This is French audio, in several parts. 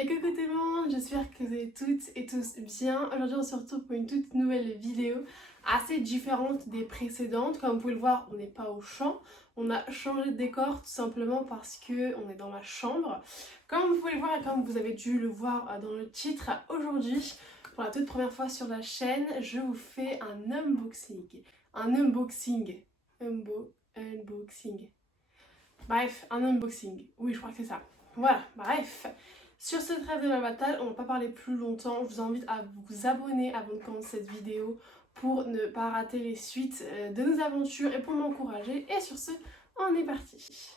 Et coucou tout le monde, j'espère que vous allez toutes et tous bien. Aujourd'hui on se retrouve pour une toute nouvelle vidéo assez différente des précédentes. Comme vous pouvez le voir, on n'est pas au champ, on a changé de décor tout simplement parce que on est dans ma chambre. Comme vous pouvez le voir et comme vous avez dû le voir dans le titre, aujourd'hui, pour la toute première fois sur la chaîne, je vous fais un unboxing. Unboxing. Bref, un unboxing. Oui, je crois que c'est ça. Voilà, bref. Sur ce trêve de la bataille, on va pas parler plus longtemps. Je vous invite à vous abonner avant de commencer cette vidéo pour ne pas rater les suites de nos aventures et pour m'encourager. Et sur ce, on est parti.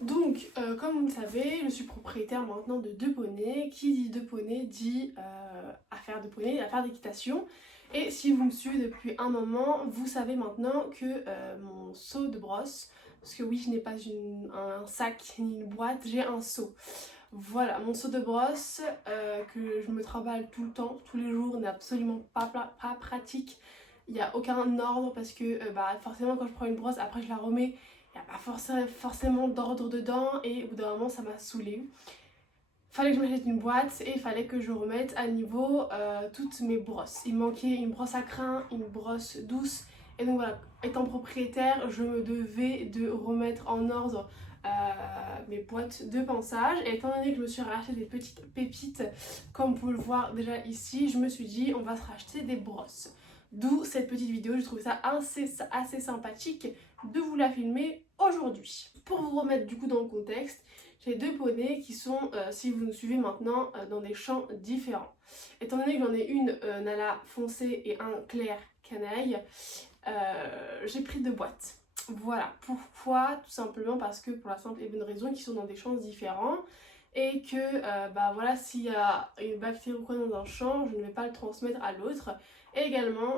Donc, comme vous le savez, je suis propriétaire maintenant de 2 poneys. Qui dit 2 poneys dit affaire de poneys, affaire d'équitation. Et si vous me suivez depuis un moment, vous savez maintenant que mon seau de brosse, parce que oui, je n'ai pas un sac ni une boîte, j'ai un seau. Voilà, mon seau de brosse que je me trimballe tout le temps, tous les jours, n'est absolument pas pratique. Il n'y a aucun ordre parce que forcément quand je prends une brosse, après je la remets, il n'y a pas forcément d'ordre dedans et au bout d'un moment ça m'a saoulée. Fallait que je m'achète une boîte et il fallait que je remette à niveau toutes mes brosses. Il me manquait une brosse à crin, une brosse douce. Et donc voilà, étant propriétaire, je me devais de remettre en ordre mes boîtes de pinçage. Et étant donné que je me suis racheté des petites pépites, comme vous pouvez le voir déjà ici, je me suis dit on va se racheter des brosses. D'où cette petite vidéo, je trouvais ça assez sympathique de vous la filmer aujourd'hui. Pour vous remettre du coup dans le contexte, j'ai 2 poneys qui sont, si vous nous suivez maintenant, dans des champs différents. Étant donné que j'en ai une Nala foncé et un clair canaille, j'ai pris 2 boîtes. Voilà, pourquoi? Tout simplement parce que pour la simple et bonne raison qu'ils sont dans des champs différents et que voilà, s'il y a une bactérie ou quoi dans un champ, je ne vais pas le transmettre à l'autre. Et également,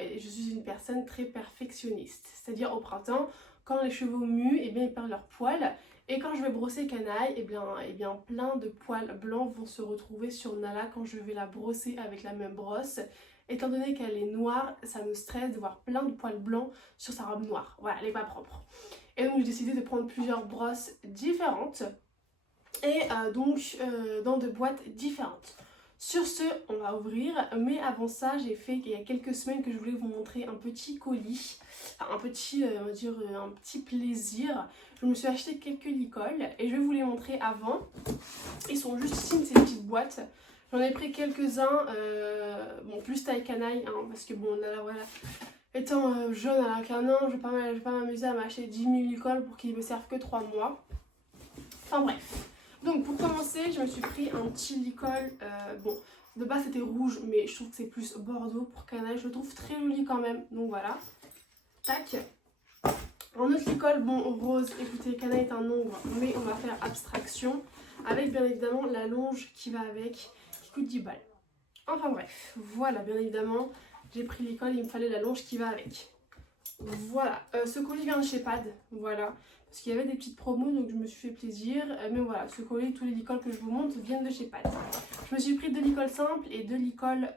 je suis une personne très perfectionniste, c'est-à-dire au printemps, quand les chevaux muent, et bien ils perdent leur poil. Et quand je vais brosser canaille, et bien plein de poils blancs vont se retrouver sur Nala quand je vais la brosser avec la même brosse. Étant donné qu'elle est noire, ça me stresse de voir plein de poils blancs sur sa robe noire. Voilà, elle n'est pas propre. Et donc j'ai décidé de prendre plusieurs brosses différentes et dans 2 boîtes différentes. Sur ce, on va ouvrir, mais avant ça, j'ai fait il y a quelques semaines que je voulais vous montrer un petit colis, enfin, un petit plaisir. Je me suis acheté quelques licoles et je vais vous les montrer avant. Ils sont juste ici, ces petites boîtes. J'en ai pris quelques-uns, bon, plus taille canaille, hein, parce que bon, là, voilà, étant jeune à qu'un an, je vais pas m'amuser à m'acheter 10 000 licoles pour qu'ils me servent que 3 mois. Enfin bref. Donc pour commencer, je me suis pris un petit licol, bon, de base c'était rouge, mais je trouve que c'est plus bordeaux pour canaille, je le trouve très joli quand même, donc voilà. Tac. Un autre licol, bon, rose, écoutez, canaille est un nombre, mais on va faire abstraction, avec bien évidemment la longe qui va avec, qui coûte 10 balles. Enfin bref, voilà, bien évidemment, j'ai pris licol, il me fallait la longe qui va avec. Voilà, ce colis vient de chez Pad, voilà. Parce qu'il y avait des petites promos, donc je me suis fait plaisir. Mais voilà, ce colis, tous les licols que je vous montre viennent de chez Pad. Je me suis pris 2 licols simples et 2 licols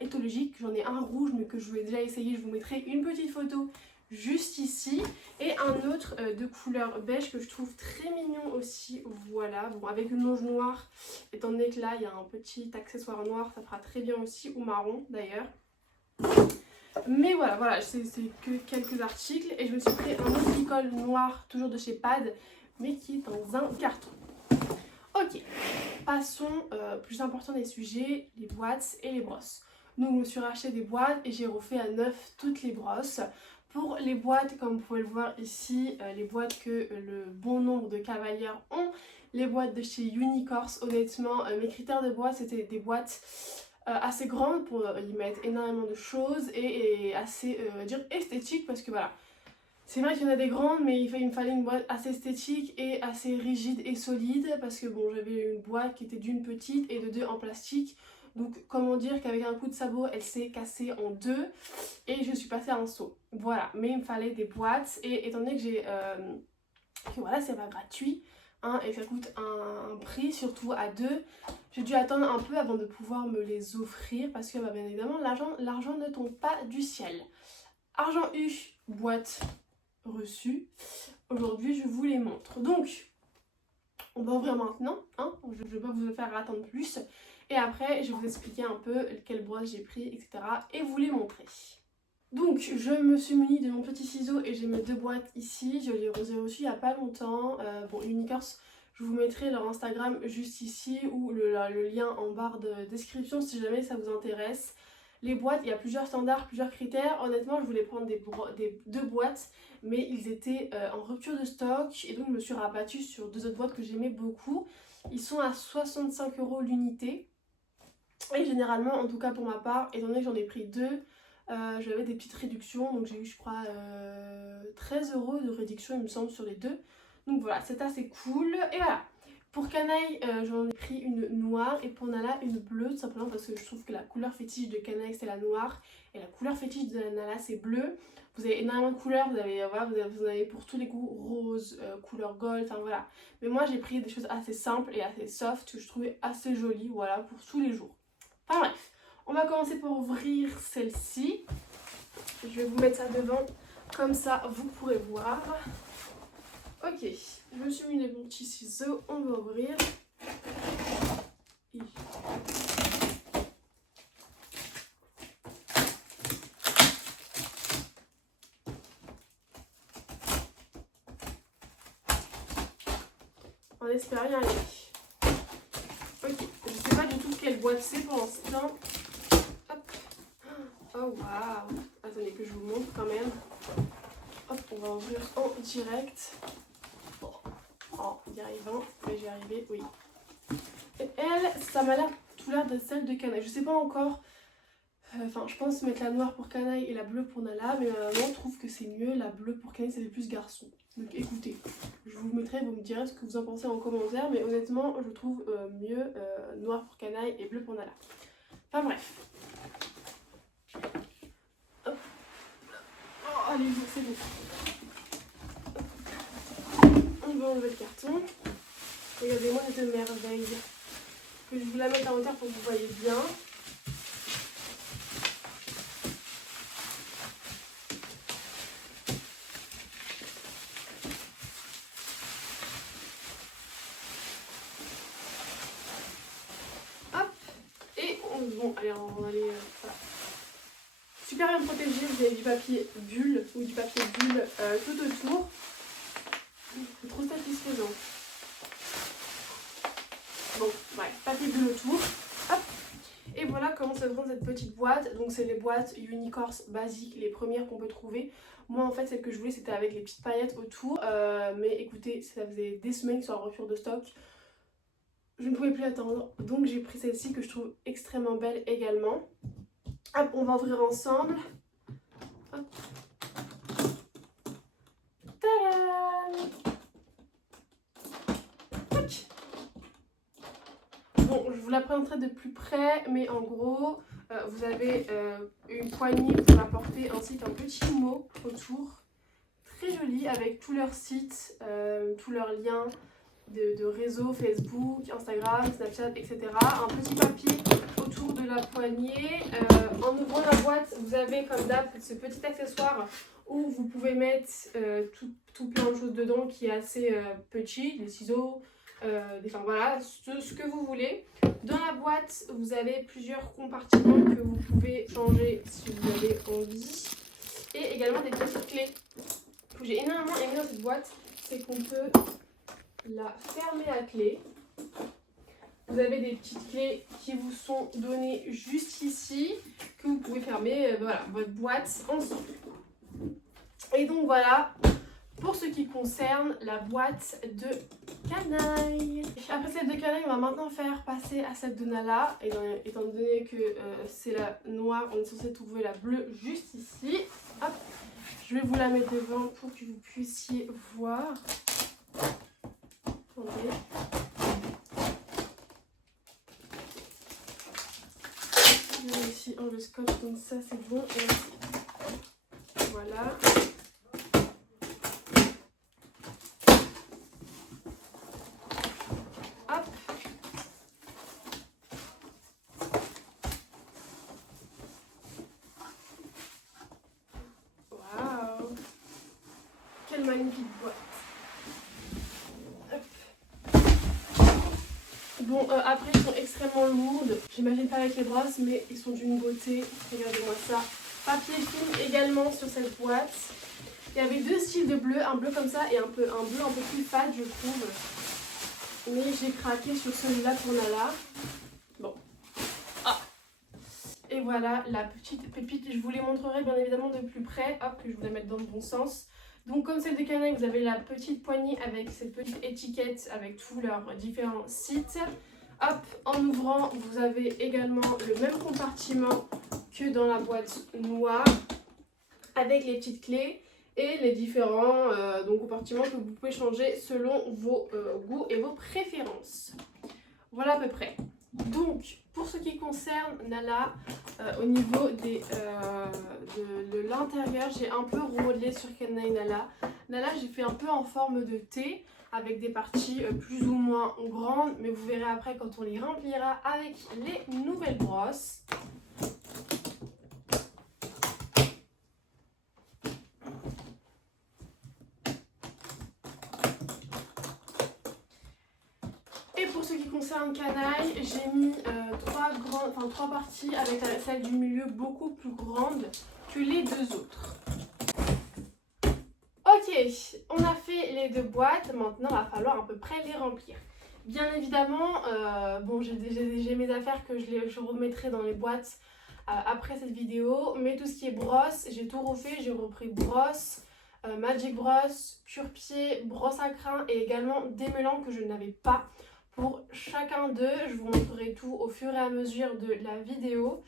éthologiques. J'en ai un rouge, mais que je voulais déjà essayer. Je vous mettrai une petite photo juste ici. Et un autre de couleur beige que je trouve très mignon aussi. Voilà, bon, avec une longe noire. Étant donné que là, il y a un petit accessoire noir, ça fera très bien aussi. Ou marron d'ailleurs. Mais voilà, c'est que quelques articles et je me suis pris un autre licol noir, toujours de chez Pad, mais qui est dans un carton. Ok, passons plus important des sujets, les boîtes et les brosses. Donc je me suis racheté des boîtes et j'ai refait à neuf toutes les brosses. Pour les boîtes, comme vous pouvez le voir ici, les boîtes que le bon nombre de cavalières ont, les boîtes de chez Unicorse, honnêtement, mes critères de boîte c'était des boîtes assez grande pour y mettre énormément de choses et assez esthétique parce que voilà, c'est vrai qu'il y en a des grandes mais il me fallait une boîte assez esthétique et assez rigide et solide parce que bon, j'avais une boîte qui était d'une petite et de 2 en plastique, donc comment dire qu'avec un coup de sabot elle s'est cassée en 2 et je suis passée à un seau. Voilà, mais il me fallait des boîtes et étant donné que j'ai que voilà, c'est pas gratuit et ça coûte un prix, surtout à 2. J'ai dû attendre un peu avant de pouvoir me les offrir parce que bien évidemment l'argent ne tombe pas du ciel. Argent eu, boîte reçue. Aujourd'hui je vous les montre. Donc on va ouvrir maintenant, hein, je ne vais pas vous faire attendre plus. Et après, je vais vous expliquer un peu quelle boîte j'ai pris, etc. et vous les montrer. Donc, je me suis munie de mon petit ciseau et j'ai mes 2 boîtes ici. Je les ai reçues il n'y a pas longtemps. Bon, Unicorse, je vous mettrai leur Instagram juste ici ou le lien en barre de description si jamais ça vous intéresse. Les boîtes, il y a plusieurs standards, plusieurs critères. Honnêtement, je voulais prendre des 2 boîtes, mais ils étaient en rupture de stock et donc je me suis rabattue sur 2 autres boîtes que j'aimais beaucoup. Ils sont à 65 € l'unité. Et généralement, en tout cas pour ma part, étant donné que j'en ai pris 2, j'avais des petites réductions. Donc j'ai eu, je crois, 13 € de réduction, il me semble, sur les 2. Donc voilà, c'est assez cool. Et voilà. Pour Canaille, j'en ai pris une noire et pour Nala une bleue, tout simplement parce que je trouve que la couleur fétiche de Canaille c'est la noire et la couleur fétiche de Nala c'est bleu. Vous avez énormément de couleurs, vous avez pour tous les goûts, rose, couleur gold, enfin voilà. Mais moi j'ai pris des choses assez simples et assez soft que je trouvais assez jolies, voilà, pour tous les jours. Enfin bref, on va commencer par ouvrir celle-ci. Je vais vous mettre ça devant, comme ça vous pourrez voir. Ok, je me suis mis les bons petits ciseaux, on va ouvrir. On espère y arriver. Ok, je sais pas du tout quelle boîte c'est pour l'instant. Hop. Oh waouh. Attendez que je vous montre quand même. Hop, on va ouvrir en direct. Bon, en y arrivant, mais j'y arrivé, oui. Et elle, ça m'a l'air tout l'air de celle de Canaille. Je sais pas encore. Enfin, je pense mettre la noire pour Canaille et la bleue pour Nala, mais ma maman trouve que c'est mieux. La bleue pour Canaille, ça fait plus garçon. Donc écoutez, je vous mettrai, vous me direz ce que vous en pensez en commentaire, mais honnêtement, je trouve mieux noir pour Canaille et bleu pour Nala. Enfin bref. Hop. Oh, allez, c'est bon. On va enlever le carton. Regardez-moi cette merveille. Que je vous la mette à hauteur pour que vous voyez bien. Hop. Et bon, allez, on va aller... voilà. Super bien protégé, vous avez du papier bulle ou du papier bulle tout autour. C'est trop satisfaisant. Bon, ouais, papier bulle autour. Hop. Et voilà comment se présente cette petite boîte. Donc c'est les boîtes Unicorse basiques, les premières qu'on peut trouver. Moi en fait celle que je voulais c'était avec les petites paillettes autour. Mais écoutez, ça faisait des semaines qu'ils sont en rupture de stock. Je ne pouvais plus attendre. Donc j'ai pris celle-ci que je trouve extrêmement belle également. Hop, on va ouvrir ensemble. Hop. Tadam! Tac! Bon, je vous la présenterai de plus près, mais en gros, vous avez une poignée pour la porter ainsi qu'un petit mot autour. Très joli avec tous leurs sites, tous leurs liens de réseaux, Facebook, Instagram, Snapchat, etc. Un petit papier autour de la poignée. En ouvrant la boîte, vous avez comme d'hab ce petit accessoire où vous pouvez mettre tout plein de choses dedans qui est assez petit, des ciseaux, enfin voilà, ce que vous voulez. Dans la boîte, vous avez plusieurs compartiments que vous pouvez changer si vous avez envie. Et également des petites clés. Ce que j'ai énormément aimé dans cette boîte, c'est qu'on peut la fermer à clé. Vous avez des petites clés qui vous sont données juste ici, que vous pouvez fermer voilà, votre boîte ensemble. Et donc voilà, pour ce qui concerne la boîte de Canaille. Après celle de Canaille, on va maintenant faire passer à celle de Nala. Et étant donné que c'est la noire, on est censé trouver la bleue juste ici. Hop, je vais vous la mettre devant pour que vous puissiez voir. Attendez. Je vais ici enlever le scotch, donc ça c'est bon. Et voilà. Hop. Waouh. Quelle magnifique boîte. Hop. Bon, après, ils sont extrêmement lourdes. J'imagine pas avec les brosses, mais ils sont d'une beauté. Regardez-moi ça. Papier film également sur cette boîte. Il y avait deux styles de bleu, un bleu comme ça et un bleu un peu plus fade, je trouve. Mais j'ai craqué sur celui-là pour Nala. Bon. Ah. Et voilà la petite pépite. Je vous les montrerai bien évidemment de plus près. Hop, que je vous la mette dans le bon sens. Donc comme celle de Canaille, vous avez la petite poignée avec cette petite étiquette avec tous leurs différents sites. Hop, en ouvrant, vous avez également le même compartiment que dans la boîte noire avec les petites clés et les différents compartiments que vous pouvez changer selon vos goûts et vos préférences. Voilà à peu près. Donc, pour ce qui concerne Nala, au niveau de l'intérieur, j'ai un peu remodelé sur Canaille Nala. Nala, j'ai fait un peu en forme de T, avec des parties plus ou moins grandes, mais vous verrez après quand on les remplira avec les nouvelles brosses. Et pour ce qui concerne Canaille, j'ai mis trois parties avec celle du milieu beaucoup plus grande que les deux autres. Ok, on a fait les deux boîtes, maintenant il va falloir à peu près les remplir. Bien évidemment, bon, j'ai mes affaires que je remettrai dans les boîtes après cette vidéo, mais tout ce qui est brosse, j'ai tout refait, j'ai repris brosse, Magic Brosse, cure-pied, brosse à crin et également démêlant que je n'avais pas. Pour chacun d'eux, je vous montrerai tout au fur et à mesure de la vidéo.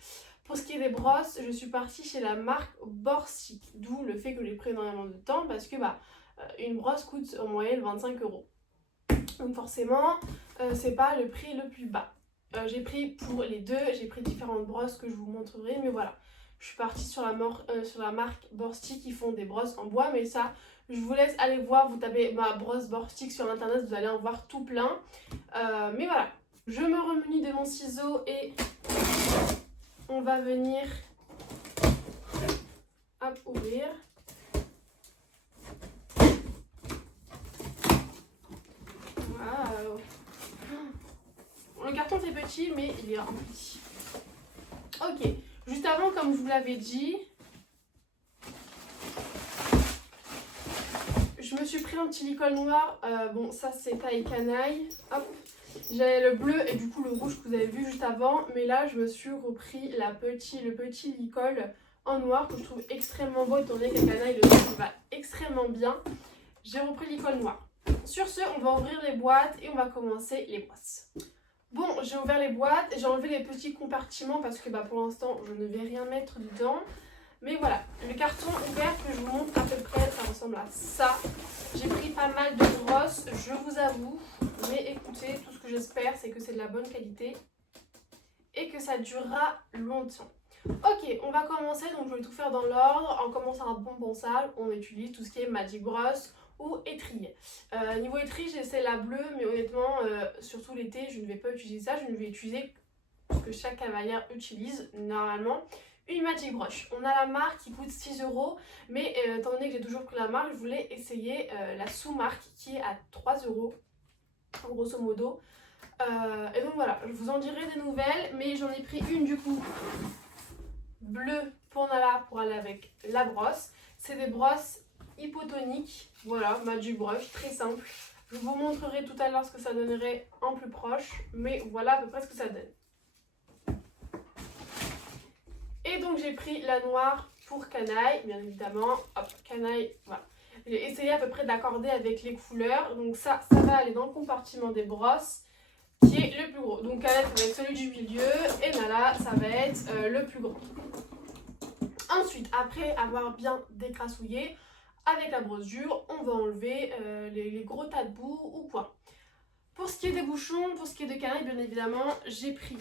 Pour ce qui est des brosses, je suis partie chez la marque Borstic, d'où le fait que j'ai pris énormément de temps parce que une brosse coûte en moyenne 25 €. Donc forcément, c'est pas le prix le plus bas. J'ai pris pour les deux, j'ai pris différentes brosses que je vous montrerai, mais voilà. Je suis partie sur la marque Borstic qui font des brosses en bois, mais ça, je vous laisse aller voir. Vous tapez ma brosse Borstic sur internet, vous allez en voir tout plein. Mais voilà, je me remunis de mon ciseau et on va venir ouvrir. Waouh. Le carton fait petit, mais il est rempli. Ok, juste avant, comme je vous l'avais dit, je me suis pris un petit licol noir. Bon, ça c'est taille Canaille. Hop. J'avais le bleu et du coup le rouge que vous avez vu juste avant. Mais là, je me suis repris le petit licol en noir que je trouve extrêmement beau. Étant donné que Canaille, le truc va extrêmement bien. J'ai repris l'icône noire. Sur ce, on va ouvrir les boîtes et on va commencer les brosses. Bon, j'ai ouvert les boîtes, j'ai enlevé les petits compartiments parce que pour l'instant, je ne vais rien mettre dedans. Mais voilà, le carton ouvert que je vous montre à peu près, ça ressemble à ça. J'ai pris pas mal de brosses, je vous avoue. Mais écoutez, tout ce que j'espère, c'est que c'est de la bonne qualité et que ça durera longtemps. Ok, on va commencer, donc je vais tout faire dans l'ordre. En commençant à bonbon sale, on utilise tout ce qui est Magic Brosse ou étrier. Niveau étrier, j'essaie la bleue, mais honnêtement, surtout l'été, je ne vais pas utiliser ça. Je ne vais utiliser ce que chaque cavalière utilise normalement, une Magic Brush. On a la marque qui coûte 6 €, mais étant donné que j'ai toujours pris la marque, je voulais essayer la sous-marque qui est à 3 € grosso modo. Et donc voilà, je vous en dirai des nouvelles, mais j'en ai pris une du coup bleue pour Nala pour aller avec la brosse. C'est des brosses hypotoniques, voilà, Magic Brush, très simple. Je vous montrerai tout à l'heure ce que ça donnerait en plus proche, mais voilà à peu près ce que ça donne. Et donc j'ai pris la noire pour Canaille, bien évidemment. Hop, Canaille, voilà. J'ai essayé à peu près d'accorder avec les couleurs. Donc ça va aller dans le compartiment des brosses qui est le plus gros. Donc Canaille, ça va être celui du milieu et Nala, ça va être le plus grand. Ensuite, après avoir bien décrassouillé, avec la brosse dure, on va enlever les gros tas de boue ou quoi. Pour ce qui est des bouchons, pour ce qui est de Canaille, bien évidemment, j'ai pris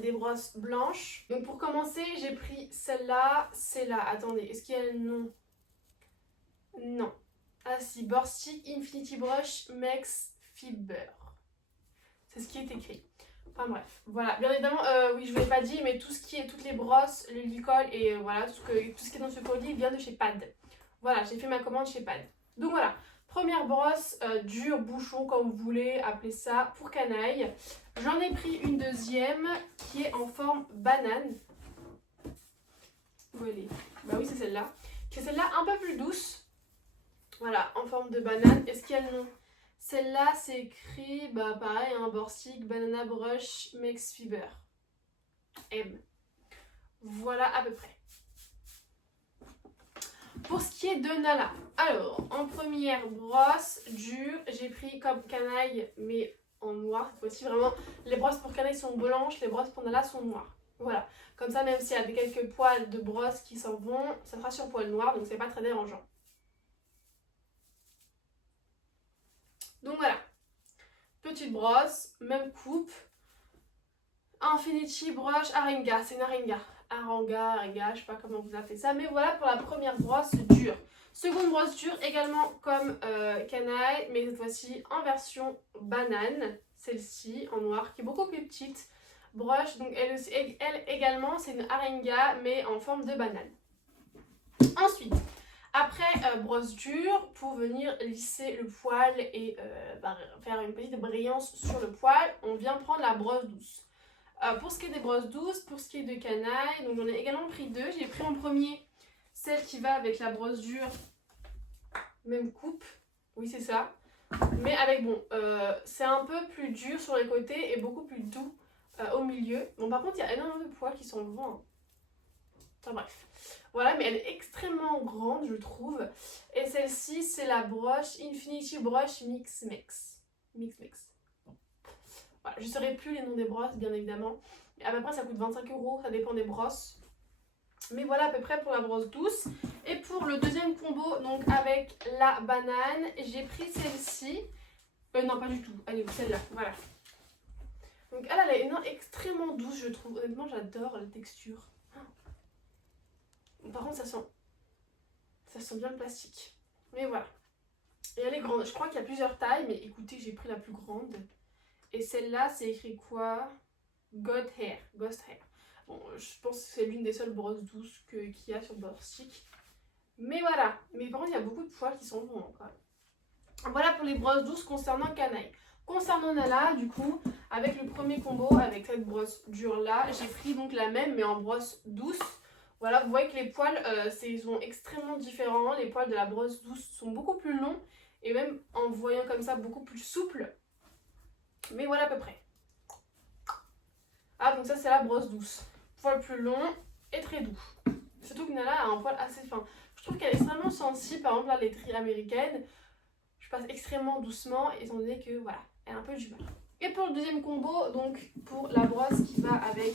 des brosses blanches. Donc pour commencer, j'ai pris celle-là, c'est là. Attendez, est-ce qu'il y a le nom? Non. Ah si, Borstic Infinity Brush Max Fiber. C'est ce qui est écrit. Enfin bref, voilà. Bien évidemment, oui, je ne vous l'ai pas dit, mais tout ce qui est, toutes les brosses, le licol et voilà, tout ce qui est dans ce colis vient de chez Pad. Voilà, j'ai fait ma commande chez Pad. Donc voilà, Première brosse dure, bouchon, comme vous voulez appeler ça, pour canaille. J'en ai pris une deuxième qui est en forme banane. Où elle est? Bah oui, c'est celle-là. Qui est celle-là un peu plus douce. Voilà, en forme de banane. Est-ce qu'il y a le nom? Celle-là, c'est écrit, bah pareil, un Borsig Banana Brush Max Fiber. M. Voilà à peu près. Pour ce qui est de Nala, alors en première brosse dure, j'ai pris comme canaille mais en noir. Cette fois-ci vraiment, les brosses pour canaille sont blanches, les brosses pour Nala sont noires. Voilà, comme ça même s'il y a quelques poils de brosse qui s'en vont, ça sera sur poil noir donc c'est pas très dérangeant. Donc voilà, petite brosse, même coupe. Infinity Brush Aringa, c'est une Aringa. Aringa, je sais pas comment vous appelez ça, mais voilà pour la première brosse dure. Seconde brosse dure également comme canaille, mais cette fois-ci en version banane, celle-ci en noir, qui est beaucoup plus petite. Brush, donc elle également c'est une Aringa, mais en forme de banane. Ensuite, après brosse dure, pour venir lisser le poil et faire une petite brillance sur le poil, on vient prendre la brosse douce. Pour ce qui est des brosses douces, pour ce qui est de canaille, donc j'en ai également pris deux. J'ai pris en premier celle qui va avec la brosse dure, même coupe, oui c'est ça. Mais avec c'est un peu plus dur sur les côtés et beaucoup plus doux au milieu. Bon par contre il y a énormément de poils qui sont vont. Hein. Enfin bref. Voilà, mais elle est extrêmement grande je trouve. Et celle-ci c'est la broche Infinity Brush Mix Mix. Voilà, je ne saurai plus les noms des brosses, bien évidemment. À peu près, ça coûte 25 €, ça dépend des brosses. Mais voilà à peu près pour la brosse douce. Et pour le deuxième combo, donc avec la banane, j'ai pris celle-ci. Non, pas du tout. Elle est où? Celle-là, voilà. Donc elle est extrêmement douce, je trouve. Honnêtement, j'adore la texture. Par contre, ça sent bien le plastique. Mais voilà. Et elle est grande. Je crois qu'il y a plusieurs tailles, mais écoutez, j'ai pris la plus grande. Et celle-là, c'est écrit quoi? Ghost Hair. Bon, je pense que c'est l'une des seules brosses douces qu'il y a sur Borsig. Mais voilà. Mais par contre, il y a beaucoup de poils qui sont bons encore. Voilà pour les brosses douces concernant canaille. Concernant Nala, du coup, avec le premier combo, avec cette brosse dure-là, j'ai pris donc la même, mais en brosse douce. Voilà, vous voyez que les poils, ils sont extrêmement différents. Les poils de la brosse douce sont beaucoup plus longs. Et même en voyant comme ça, beaucoup plus souples. Mais voilà à peu près. Ah donc ça c'est la brosse douce. Poil plus long et très doux. Surtout que Nala a un poil assez fin. Je trouve qu'elle est extrêmement sensible. Par exemple la laiterie américaine, je passe extrêmement doucement étant donné que voilà, elle a un peu du mal. Et pour le deuxième combo, donc pour la brosse qui va avec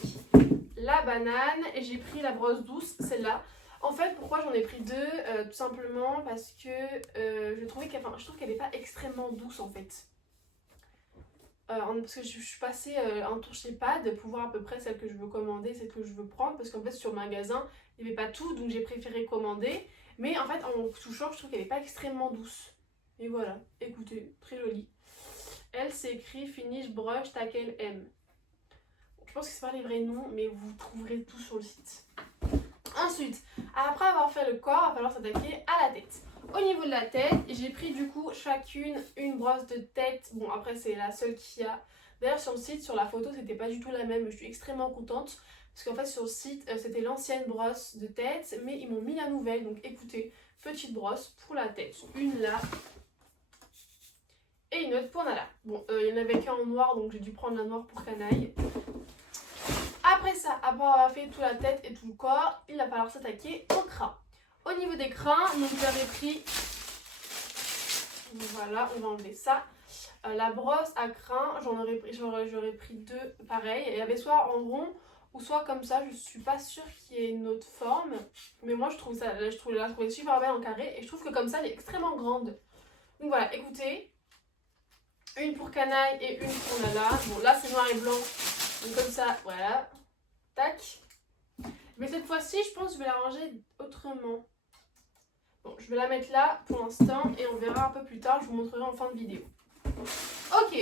la banane, j'ai pris la brosse douce, celle-là. En fait, pourquoi j'en ai pris deux? Tout simplement parce que je trouve qu'elle n'est pas extrêmement douce en fait. Parce que je suis passée un tour chez Pad pour voir à peu près celle que je veux commander, celle que je veux prendre, parce qu'en fait sur le magasin il n'y avait pas tout, donc j'ai préféré commander. Mais en fait en touchant je trouve qu'elle n'est pas extrêmement douce. Et voilà, écoutez, très jolie. Elle c'est écrit Finish Brush Tackle M. Je pense que c'est pas les vrais noms, mais vous trouverez tout sur le site. Ensuite, après avoir fait le corps, il va falloir s'attaquer à la tête. Au niveau de la tête, j'ai pris du coup chacune une brosse de tête. Bon après c'est la seule qu'il y a. D'ailleurs sur le site, sur la photo, c'était pas du tout la même. Je suis extrêmement contente. Parce qu'en fait sur le site, c'était l'ancienne brosse de tête. Mais ils m'ont mis la nouvelle. Donc écoutez, petite brosse pour la tête. Une là. Et une autre pour Nala. Bon, il n'y en avait qu'un en noir. Donc j'ai dû prendre la noire pour canaille. Après ça, après avoir fait toute la tête et tout le corps, il va falloir s'attaquer au crâne. Au niveau des crins, donc j'avais pris, voilà, on va enlever ça, la brosse à crins, j'aurais pris deux pareil. Il y avait soit en rond ou soit comme ça, je suis pas sûre qu'il y ait une autre forme, mais moi je trouve la trouvais super belle en carré et je trouve que comme ça elle est extrêmement grande. Donc voilà, écoutez, une pour canaille et une pour Nala. Bon là c'est noir et blanc, donc comme ça, voilà, tac. Mais cette fois-ci, je pense que je vais la ranger autrement. Bon, je vais la mettre là pour l'instant et on verra un peu plus tard, je vous montrerai en fin de vidéo. Ok,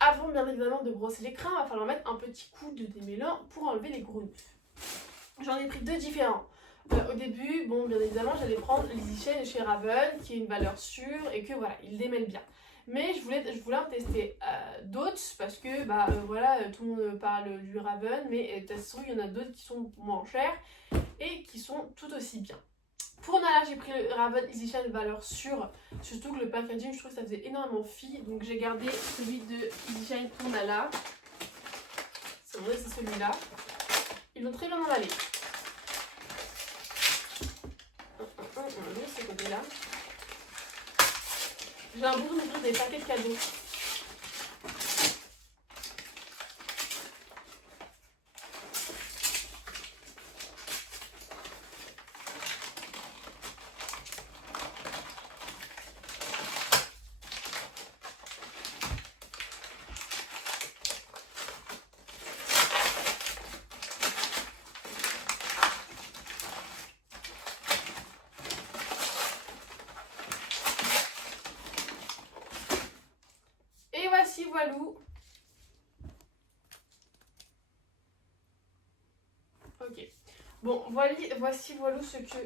avant bien évidemment de brosser les crins, il va falloir mettre un petit coup de démêlant pour enlever les gros nœuds. J'en ai pris deux différents. Au début, bon, bien évidemment, j'allais prendre l'Easy Shine chez Raven, qui est une valeur sûre et que voilà, ils démêlent bien. Mais je voulais en tester d'autres parce que voilà, tout le monde parle du Raven, mais de toute façon, il y en a d'autres qui sont moins chers et qui sont tout aussi bien. Pour Nala, j'ai pris le Raven Easy Shine valeur sûre, surtout que le packaging, je trouve que ça faisait énormément fi, donc j'ai gardé celui de Easy Shine pour Nala. C'est celui-là. Ils l'ont très bien emballé. On va mettre ce côté-là. J'ai un besoin d'ouvrir des paquets de cadeaux. Voici voilou. Ok. Bon, voici voilou ce que...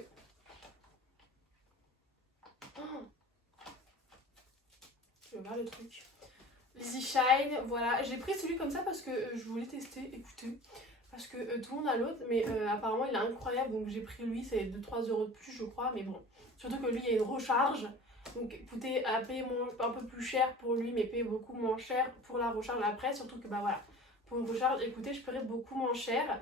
Oh. Je vais voir le truc. L'Easy Shine, voilà. J'ai pris celui comme ça parce que je voulais tester, écoutez. Parce que tout le monde a l'autre, mais apparemment il est incroyable. Donc j'ai pris lui, c'est 2-3 € de plus je crois. Mais bon, surtout que lui il y a une recharge. Donc écoutez, à payer un peu plus cher pour lui, mais payer beaucoup moins cher pour la recharge après. Surtout que voilà, pour une recharge, écoutez, je paierais beaucoup moins cher.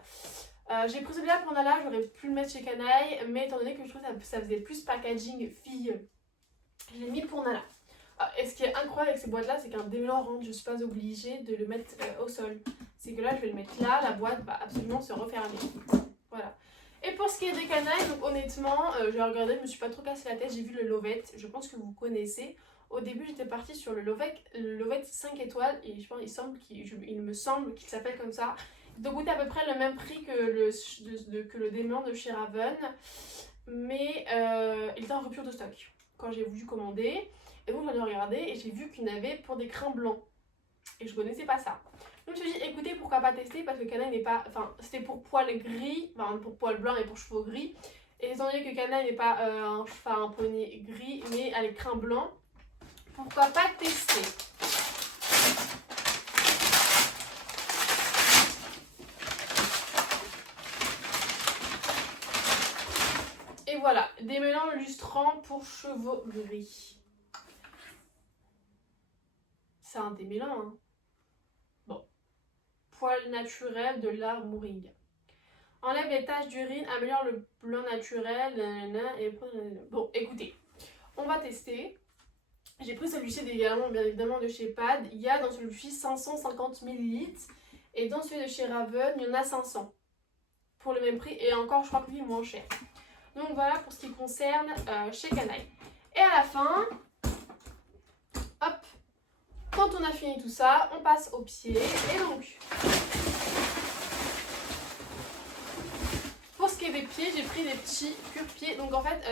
J'ai pris celui-là pour Nala, j'aurais pu le mettre chez Canaille, mais étant donné que je trouve que ça faisait plus packaging fille, je l'ai mis pour Nala. Et ce qui est incroyable avec ces boîtes là, c'est qu'un démêlant rentre, je ne suis pas obligée de le mettre au sol. C'est que là, je vais le mettre là, la boîte va absolument se refermer. Voilà. Et pour ce qui est des canailles, donc honnêtement, j'ai regardé, je me suis pas trop cassé la tête, j'ai vu le Lovette, je pense que vous connaissez. Au début, j'étais partie sur le Lovette 5 étoiles, et je pense, il me semble qu'il s'appelle comme ça. Donc, coûte à peu près le même prix que le démêlant de chez Raven, mais il était en rupture de stock quand j'ai voulu commander. Et donc, j'en ai regardé et j'ai vu qu'il y en avait pour des crins blancs. Et je connaissais pas ça. Donc je me suis dit, écoutez, pourquoi pas tester, parce que Canaille n'est pas... Enfin, c'était pour poils gris, enfin pour poils blancs et pour cheveux gris. Et étant donné que Canaille n'est pas un poney gris, mais elle est crin blanc, pourquoi pas tester? Et voilà, des mélans lustrants pour cheveux gris. C'est un démêlant, hein. Bon. Poil naturel de la moringa. Enlève les taches d'urine, améliore le blanc naturel. Bon, écoutez, on va tester. J'ai pris celui-ci également, bien évidemment, de chez Pad. Il y a dans celui-ci 550 ml. Et dans celui de chez Raven, il y en a 500. Pour le même prix. Et encore, je crois que lui est moins cher. Donc voilà pour ce qui concerne chez Canaille. Et à la fin, hop, quand on a fini tout ça, on passe au pied. Et donc, pour ce qui est des pieds, j'ai pris des petits cure-pieds. Donc en fait,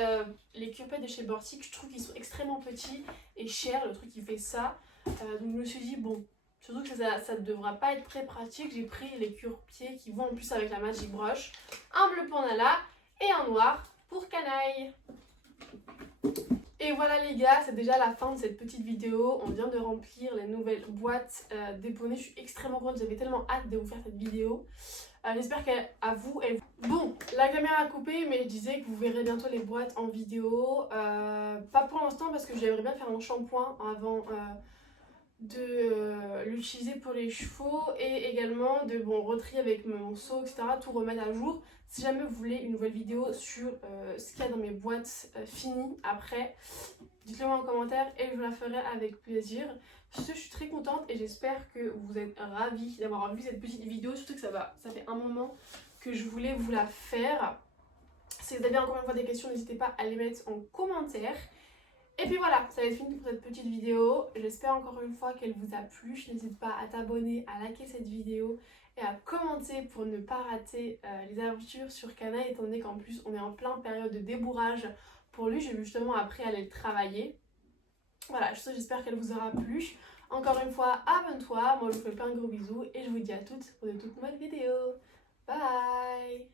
les cure-pieds de chez Bortic, je trouve qu'ils sont extrêmement petits et chers. Le truc, il fait ça. Donc je me suis dit, bon, surtout que ça ne devra pas être très pratique. J'ai pris les cure-pieds qui vont en plus avec la Magic Brush. Un bleu pour Nala et un noir pour Canaille. Et voilà les gars, c'est déjà la fin de cette petite vidéo. On vient de remplir les nouvelles boîtes des poneys. Je suis extrêmement contente, j'avais tellement hâte de vous faire cette vidéo. J'espère qu'à vous, Bon, la caméra a coupé, mais je disais que vous verrez bientôt les boîtes en vidéo. Pas pour l'instant parce que j'aimerais bien faire un shampoing avant de l'utiliser pour les chevaux. Et également de retrier avec mon seau, etc. Tout remettre à jour. Si jamais vous voulez une nouvelle vidéo sur ce qu'il y a dans mes boîtes finies après, dites-le moi en commentaire et je vous la ferai avec plaisir. Sur ce, je suis très contente et j'espère que vous êtes ravis d'avoir vu cette petite vidéo. Surtout que ça fait un moment que je voulais vous la faire. Si vous avez encore une fois des questions, n'hésitez pas à les mettre en commentaire. Et puis voilà, ça va être fini pour cette petite vidéo. J'espère encore une fois qu'elle vous a plu. N'hésite pas à t'abonner, à liker cette vidéo et à commenter pour ne pas rater les aventures sur Canaille, étant donné qu'en plus on est en plein période de débourrage pour lui. J'ai justement appris à aller le travailler. Voilà, j'espère qu'elle vous aura plu. Encore une fois, abonne-toi. Moi je vous fais plein de gros bisous et je vous dis à toutes pour de toutes nouvelles vidéos. Bye!